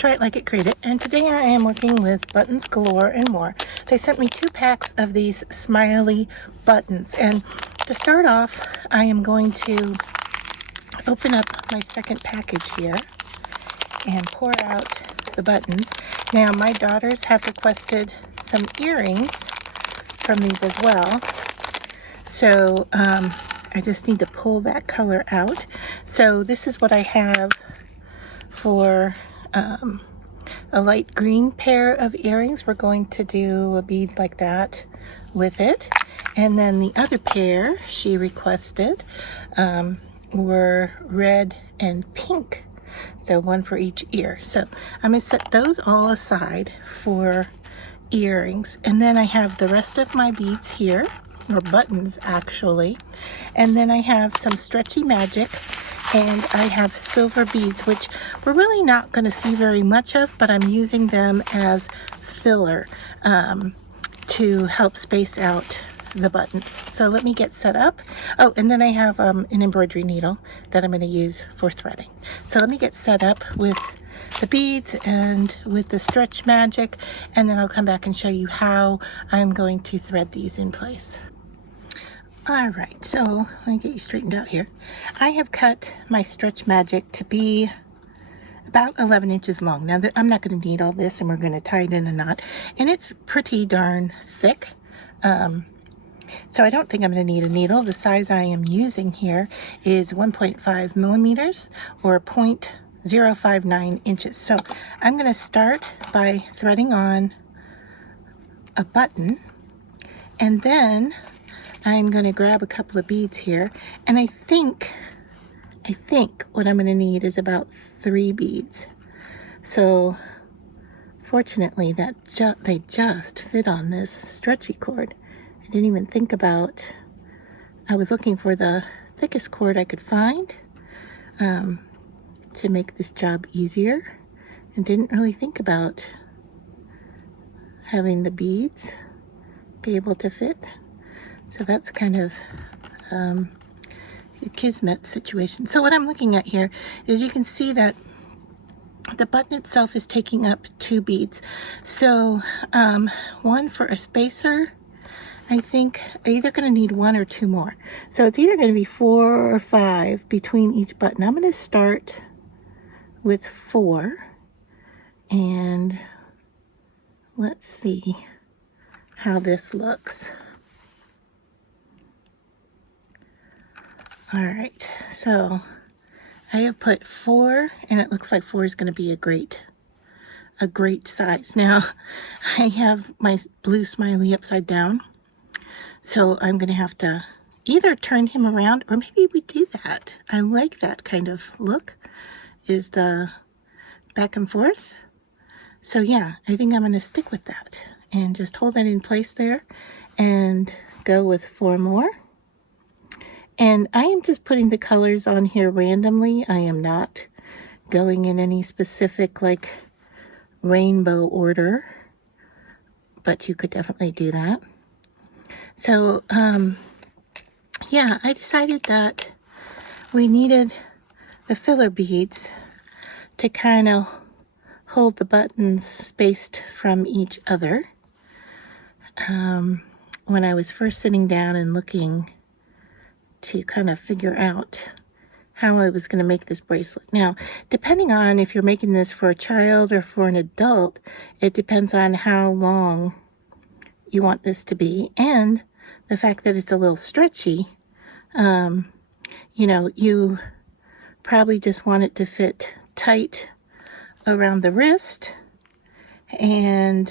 Try it like it created. And today I am working with Buttons Galore and More. They sent me 2 packs of these smiley buttons. And to start off, I am going to open up my second package here and pour out the buttons. Now, my daughters have requested some earrings from these as well. So I just need to pull that color out. So this is what I have for a light green pair of earrings. We're going to do a bead like that with it. And then the other pair she requested were red and pink. So one for each ear. So I'm going to set those all aside for earrings. And then I have the rest of my beads here, or buttons actually. And then I have some stretchy magic, and I have silver beads, which we're really not going to see very much of, but I'm using them as filler to help space out the buttons. So let me get set up. Oh, and then I have an embroidery needle that I'm going to use for threading. So let me get set up with the beads and with the stretch magic, and then I'll come back and show you how I'm going to thread these in place. All right, so let me get you straightened out here. I have cut my stretch magic to be about 11 inches long. Now, I'm not going to need all this, and we're going to tie it in a knot, and it's pretty darn thick. So I don't think I'm going to need a needle. The size I am using here is 1.5 millimeters or 0.059 inches. So I'm going to start by threading on a button, and then I'm going to grab a couple of beads here, and I think what I'm going to need is about 3 beads. So fortunately that they just fit on this stretchy cord. I didn't even think about, I was looking for the thickest cord I could find to make this job easier, and didn't really think about having the beads be able to fit. So that's kind of a kismet situation. So what I'm looking at here is you can see that the button itself is taking up 2 beads. So one for a spacer. I think I'm either going to need 1 or 2 more. So it's either going to be 4 or 5 between each button. I'm going to start with 4, and let's see how this looks. All right, so I have put 4, and it looks like 4 is going to be a great size. Now, I have my blue smiley upside down, so I'm going to have to either turn him around, or maybe we do that. I like that kind of look, is the back and forth. So yeah, I think I'm going to stick with that and just hold that in place there and go with 4 more. And I am just putting the colors on here randomly. I am not going in any specific like rainbow order, but you could definitely do that. So yeah, I decided that we needed the filler beads to kind of hold the buttons spaced from each other. When I was first sitting down and looking to kind of figure out how I was going to make this bracelet. Now, depending on if you're making this for a child or for an adult, it depends on how long you want this to be, and the fact that it's a little stretchy. You know, you probably just want it to fit tight around the wrist, and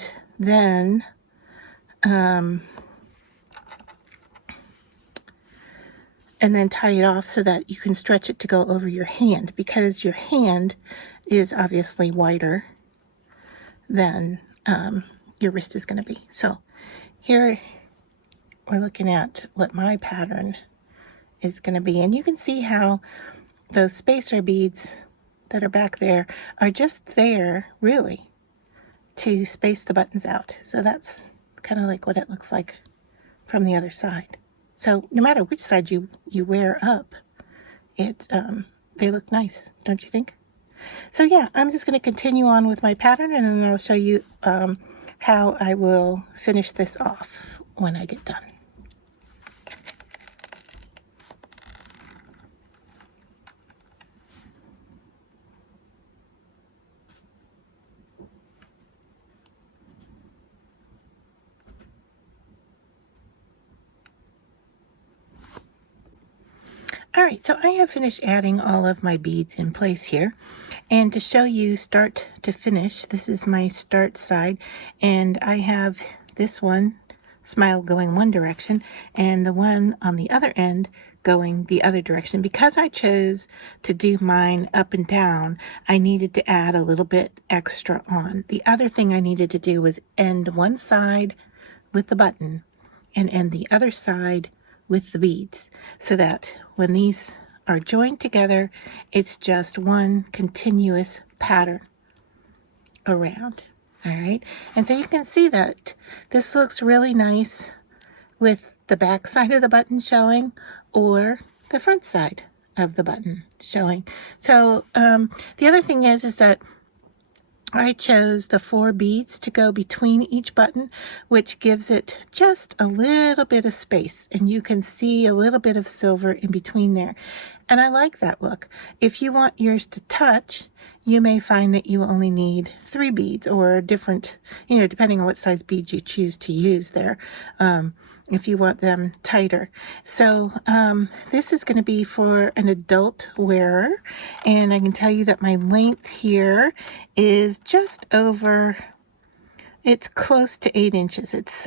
then tie it off so that you can stretch it to go over your hand, because your hand is obviously wider than your wrist is going to be. So here we're looking at what my pattern is going to be, and you can see how those spacer beads that are back there are just there really to space the buttons out. So that's kind of like what it looks like from the other side. So no matter which side you wear up, they look nice, don't you think? So yeah, I'm just going to continue on with my pattern, and then I'll show you how I will finish this off when I get done. All right, so I have finished adding all of my beads in place here. And to show you start to finish, this is my start side, and I have this one smile going one direction and the one on the other end going the other direction. Because I chose to do mine up and down, I needed to add a little bit extra on. The other thing I needed to do was end one side with the button and end the other side with the beads, so that when these are joined together, it's just one continuous pattern around. All right, and so you can see that this looks really nice with the back side of the button showing or the front side of the button showing. So the other thing is that I chose the 4 beads to go between each button, which gives it just a little bit of space, and you can see a little bit of silver in between there. And I like that look. If you want yours to touch, you may find that you only need 3 beads, or different, depending on what size beads you choose to use there, if you want them tighter. So this is going to be for an adult wearer, and I can tell you that my length here is just over, it's close to 8 inches. It's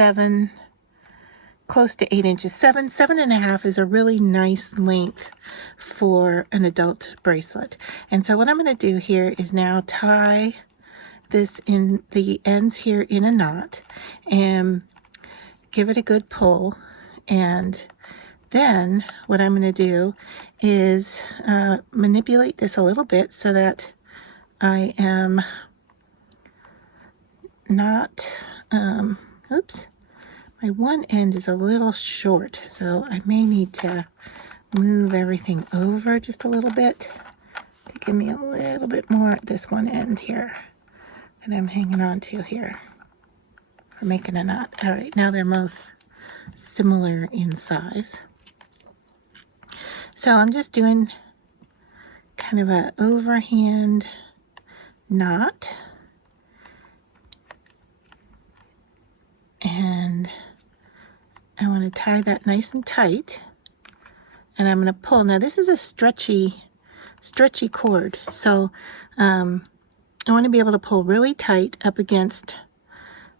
close to 8 inches. 7.5 is a really nice length for an adult bracelet. And so what I'm going to do here is now tie this in the ends here in a knot and give it a good pull. And then what I'm going to do is manipulate this a little bit so that I am not, oops, my one end is a little short, so I may need to move everything over just a little bit to give me a little bit more at this one end here that I'm hanging on to here for making a knot. All right, now they're both similar in size. So I'm just doing kind of an overhand knot, and I want to tie that nice and tight, and I'm going to pull. Now this is a stretchy cord, so I want to be able to pull really tight up against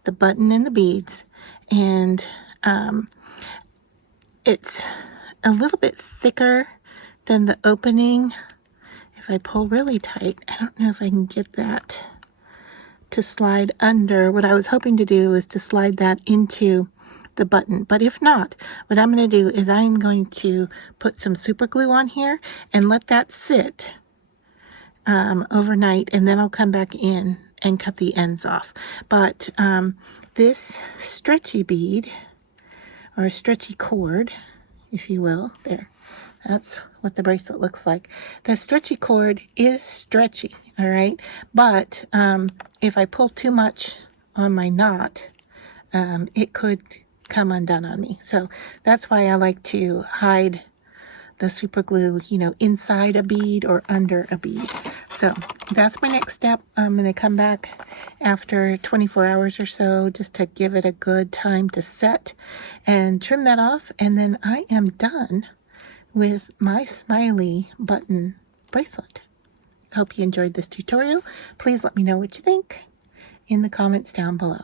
the button and the beads, and it's a little bit thicker than the opening. If I pull really tight, I don't know if I can get that to slide under. What I was hoping to do is to slide that into the button, but if not, what I'm going to do is I'm going to put some super glue on here and let that sit overnight, and then I'll come back in and cut the ends off. But this stretchy bead, or stretchy cord, if you will, there, that's what the bracelet looks like. The stretchy cord is stretchy, all right, but if I pull too much on my knot, it could come undone on me. So that's why I like to hide the super glue, inside a bead or under a bead. So that's my next step. I'm going to come back after 24 hours or so just to give it a good time to set and trim that off, and then I am done with my smiley button bracelet. Hope you enjoyed this tutorial. Please let me know what you think in the comments down below.